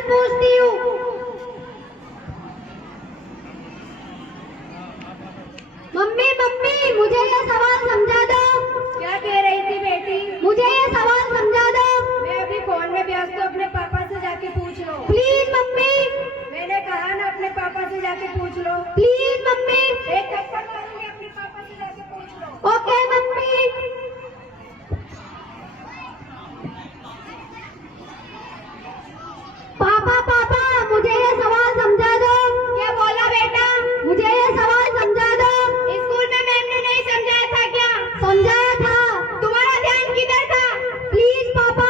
सवाल पूछती हूँ। मम्मी मम्मी मुझे ये सवाल समझा दो। क्या कह रही थी बेटी? मुझे ये सवाल समझा दो। मैं अभी फोन में व्यस्त हूँ, अपने पापा से जाके पूछ लो। Please mummy. मैंने कहा ना अपने पापा से जाके पूछ लो। Please mummy. एक थप्पड़ मारूंगी, अपने पापा से जाके पूछ लो। Okay mummy. पापा पापा मुझे ये सवाल समझा दो। क्या बोला बेटा? मुझे ये सवाल समझा दो। स्कूल में मैम ने नहीं समझाया था क्या? समझाया था। तुम्हारा ध्यान किधर था? प्लीज पापा।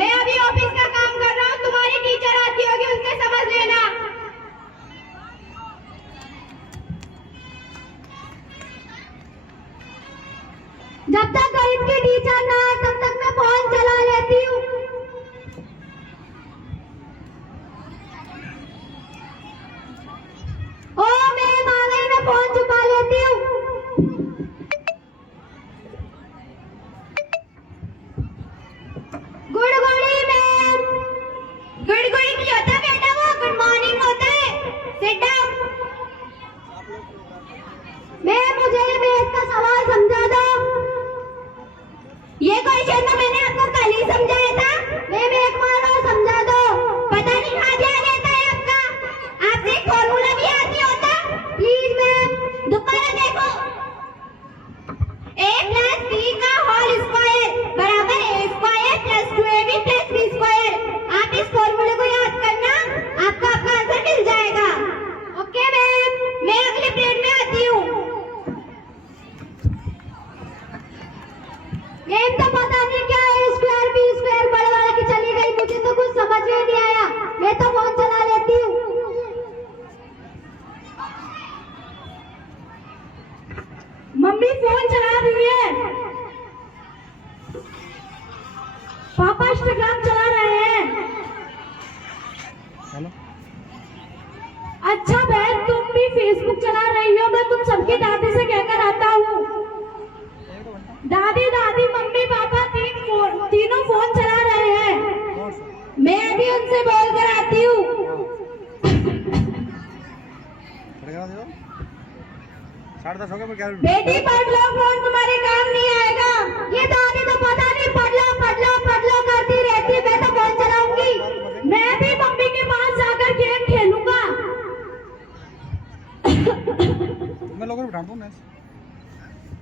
मैं अभी ऑफिस का काम कर रहा हूँ, तुम्हारी टीचर आती होगी, उनसे समझ लेना। जब तक गणित की टीचर ना आए तब तक मैं फोन चला लेती हूँ। ओ मैम आ गई, मैं फोन छुपा लेती हूँ। Good morning ma'am. Good good नहीं होता बेटा, वो गुड मॉर्निंग होता है। Sit down. मैम मुझे ये मैथ का सवाल समझा दो। ये क्वेश्चन तो मैंने आपको कल ही समझाया था। मैम एक बार और समझा दो। पता नहीं कहाँ ध्यान रहता है आपका। आपसे फॉर्मूला भी याद नहीं होता। Please ma'am. दोबारा देखो। a प्लस b का होल स्क्वायर बराबर a square plus 2ab plus b square. आप इस फॉर्मूले को याद करना, आपका आंसर मिल जाएगा। Okay ma'am. मैं अगले पीरियड में आती हूँ। मैम तो पता नहीं क्या है, स्क्वायर बी स्क्वायर बड़े वाले की चली गई, मुझे तो कुछ समझ में नहीं आया। मैं तो फोन चला लेती हूँ। मम्मी फोन चला रही है। पापा इंस्टाग्राम चला रहे हैं। हेलो। अच्छा बहन तुम भी फेसबुक चला रही हो। मैं तुम सबकी दादी से कहकर आता हूँ। दादी दादी मम्मी पापा तीनों फोन चला रहे हैं। मैं भी उनसे बोल कर आती हूँ। साढ़े 10 हो गए, क्या? बेटी पढ़ लो, फोन तुम्हारे काम नहीं आएगा। ये दादी तो पता नहीं पढ़ लो करती रहती। मैं तो फोन चलाऊंगी। मैं भी मम्मी के पास जाकर गेम खेलूंगा। मैं लोगों को बैठा दूँ,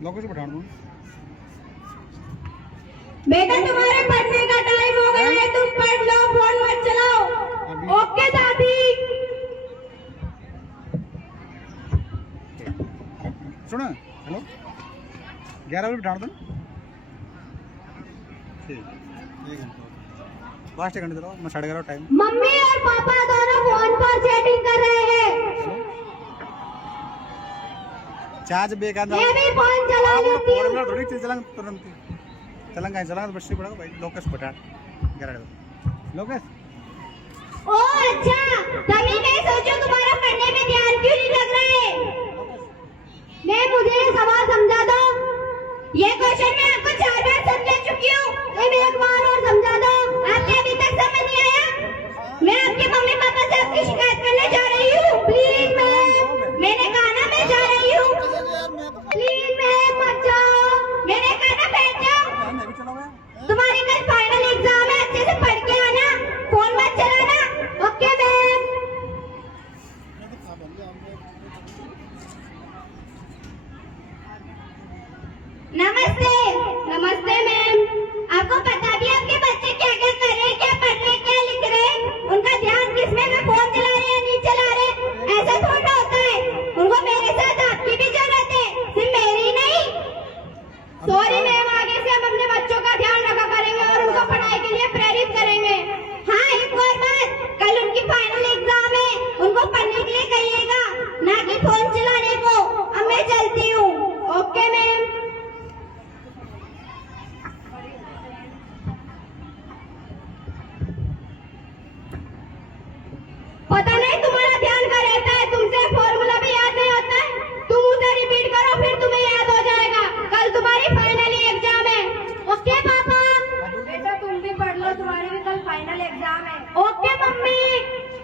लोगों से बैठा दूँ। बेटा तुम्हारे पढ़ने का टाइम हो गया है, तुम पढ़ लो, फोन मत चलाओ। ओके दादी। सुनो, हेलो। 11 बजे बैठा दूँ। ठीक, 1 घंटा लास्ट 1 घंटे चलो, मैं 11:30 टाइम। मम्मी और पापा दोनों फोन पर चैटिंग कर रहे हैं। चार्ज बेकार। मैं भी फोन चला लेती हूँ। थोड़ी चीज चलांगे तुरंत चलांगे तो बच्चे पड़ेगा भाई। लोकेश बटा 11 लोकेश। ओ अच्छा, तभी मैं सोचूं तुम्हारा पढ़ने में ध्यान क्यों नहीं लग रहा है। मैं मुझे ये सवाल समझा दो। ये क्वेश्चन मैं आपको 4 बार समझा चुकी हूँ। मैं एक बार और समझा दो। आपके अभी तक समझ नहीं आया? मैं आपके मम्मी पापा से आपकी शिकायत करने जा रही हूँ। Please ma'am. मैंने कहा ना मैं जा रही हूँ। प्लीज मैम मत जाओ। मैंने कहा ना बैठ जाओ। तुम्हारी कल फाइनल एग्जाम है, अच्छे से पढ़ के आना, फोन मत चलाना। Okay ma'am. नमस्ते। नमस्ते मैम। आपको पता भी है आपके बच्चे क्या क्या कर रहे हैं फाइनल एग्जाम है। Okay mummy.